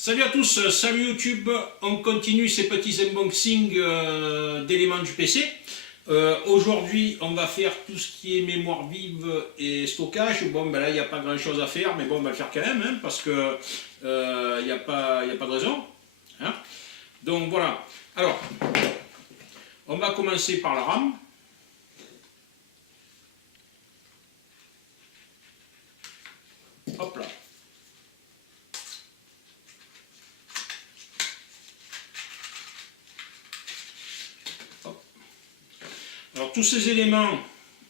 Salut à tous, salut YouTube, on continue ces petits unboxings d'éléments du PC. Aujourd'hui on va faire tout ce qui est mémoire vive et stockage. Bon ben là il n'y a pas grand chose à faire, mais bon on va le faire quand même, hein, parce que il n'y a pas de raison. Hein. Donc voilà, alors on va commencer par la RAM. Hop là. Alors tous ces éléments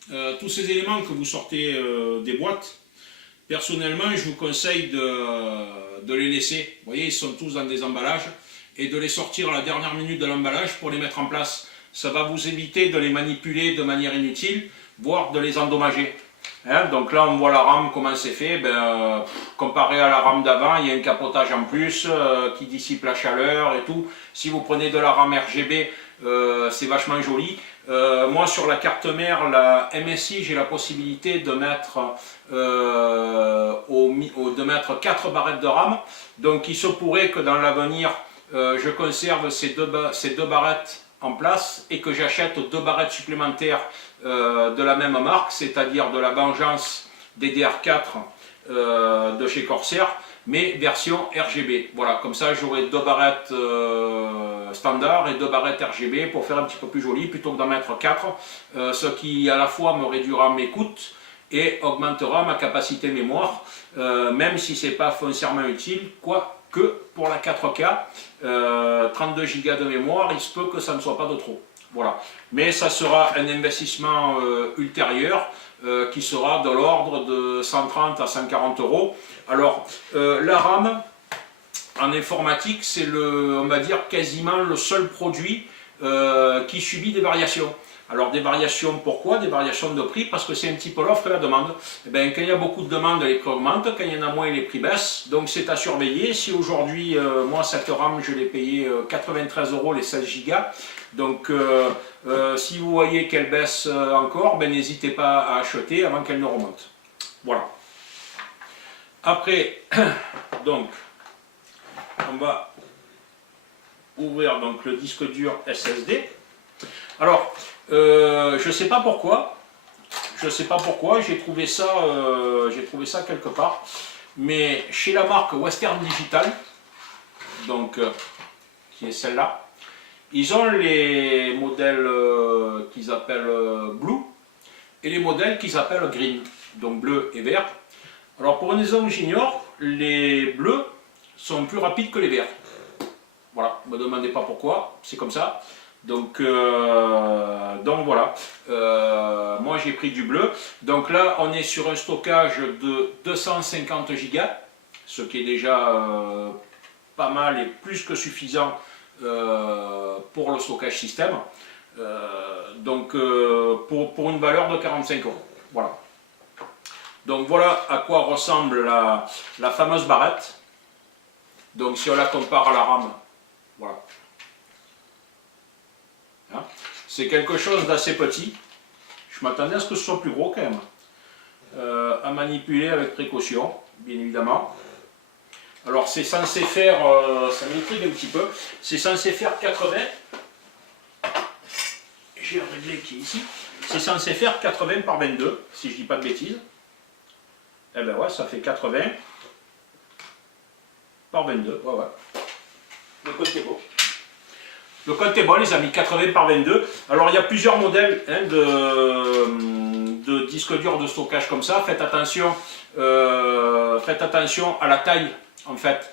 que vous sortez des boîtes, personnellement je vous conseille de les laisser. Vous voyez, ils sont tous dans des emballages et de les sortir à la dernière minute de l'emballage pour les mettre en place. Ça va vous éviter de les manipuler de manière inutile, voire de les endommager. Hein, donc là on voit la RAM, comment c'est fait. Comparé à la RAM d'avant, il y a un capotage en plus qui dissipe la chaleur et tout. Si vous prenez de la RAM RGB, c'est vachement joli. Moi sur la carte mère, la MSI, j'ai la possibilité de mettre, de mettre 4 barrettes de RAM. Donc il se pourrait que dans l'avenir, je conserve ces deux barrettes en place et que j'achète 2 barrettes supplémentaires de la même marque, c'est-à-dire de la Vengeance DDR4 de chez Corsair, mais version RGB. Voilà, comme ça j'aurai 2 barrettes standard et 2 barrettes RGB pour faire un petit peu plus joli, plutôt que d'en mettre 4, ce qui à la fois me réduira mes coûts et augmentera ma capacité mémoire, même si c'est pas foncièrement utile, quoique pour la 4K, 32 Go de mémoire, il se peut que ça ne soit pas de trop. Voilà. Mais ça sera un investissement ultérieur qui sera de l'ordre de 130 à 140 euros. Alors, la RAM en informatique, c'est on va dire quasiment le seul produit qui subit des variations. Alors des variations, pourquoi? Des variations de prix, parce que c'est un petit peu l'offre et la demande. Et bien, quand il y a beaucoup de demandes, les prix augmentent, quand il y en a moins, les prix baissent. Donc c'est à surveiller. Si aujourd'hui, moi cette RAM, je l'ai payé 93 euros les 16 Go. Donc si vous voyez qu'elle baisse encore, ben, n'hésitez pas à acheter avant qu'elle ne remonte. Voilà. Après, donc, on va ouvrir donc, le disque dur SSD. Alors, je ne sais pas pourquoi, j'ai trouvé ça quelque part, mais chez la marque Western Digital, donc qui est celle-là, ils ont les modèles qu'ils appellent Blue et les modèles qu'ils appellent Green, donc bleu et vert. Alors pour une raison que j'ignore, les bleus sont plus rapides que les verts. Voilà, ne me demandez pas pourquoi, c'est comme ça. Donc voilà, moi j'ai pris du bleu. Donc là on est sur un stockage de 250 Go, ce qui est déjà pas mal et plus que suffisant pour le stockage système. Donc pour une valeur de 45 euros. Voilà. Donc voilà à quoi ressemble la fameuse barrette. Donc si on la compare à la RAM, voilà. Hein, c'est quelque chose d'assez petit. Je m'attendais à ce que ce soit plus gros quand même. À manipuler avec précaution, bien évidemment. Alors c'est censé faire, ça m'intrigue un petit peu, c'est censé faire 80. J'ai un réglé qui est ici. C'est censé faire 80 par 22, si je dis pas de bêtises. Eh ben ouais, ça fait 80 par 22. Ouais, ouais. Le compte est beau. Le compte est bon, les amis, 80 par 22. Alors, il y a plusieurs modèles hein, de disques durs de stockage comme ça. Faites attention à la taille, en fait.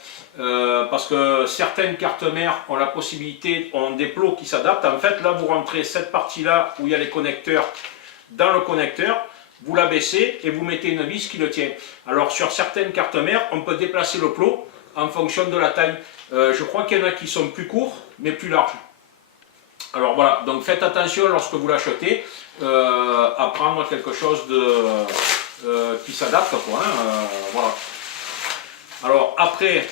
Parce que certaines cartes mères ont la possibilité, ont des plots qui s'adaptent. En fait, là, vous rentrez cette partie-là où il y a les connecteurs dans le connecteur. Vous la baissez et vous mettez une vis qui le tient. Alors, sur certaines cartes mères, on peut déplacer le plot en fonction de la taille. Je crois qu'il y en a qui sont plus courts, mais plus larges. Alors voilà, donc faites attention lorsque vous l'achetez à prendre quelque chose qui s'adapte. Voilà. Alors après,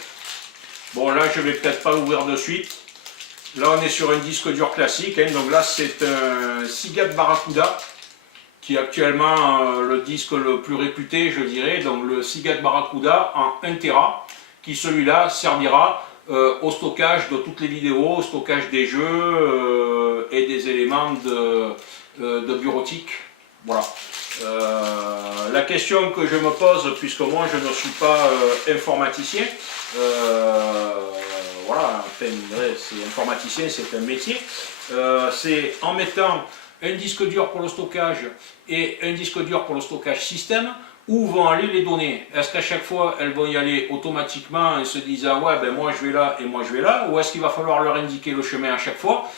bon là je vais peut-être pas l'ouvrir de suite. Là on est sur un disque dur classique, hein, donc là c'est un Seagate Barracuda qui est actuellement le disque le plus réputé, je dirais, donc le Seagate Barracuda en 1 Tera. qui celui-là servira au stockage de toutes les vidéos, au stockage des jeux et des éléments de bureautique. Voilà. La question que je me pose, puisque moi je ne suis pas informaticien, voilà, enfin, c'est informaticien, c'est un métier, c'est en mettant un disque dur pour le stockage et un disque dur pour le stockage système, où vont aller les données? Est-ce qu'à chaque fois elles vont y aller automatiquement en se disant ouais ben moi je vais là et moi je vais là, ou est-ce qu'il va falloir leur indiquer le chemin à chaque fois,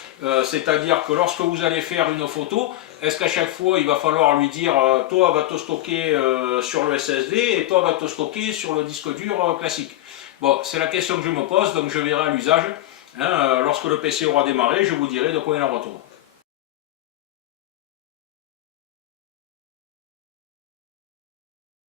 c'est-à-dire que lorsque vous allez faire une photo, est-ce qu'à chaque fois il va falloir lui dire toi va te stocker sur le SSD et toi va te stocker sur le disque dur classique? Bon, c'est la question que je me pose, donc je verrai à l'usage. Hein, lorsque le PC aura démarré, je vous dirai de quoi il en retourne.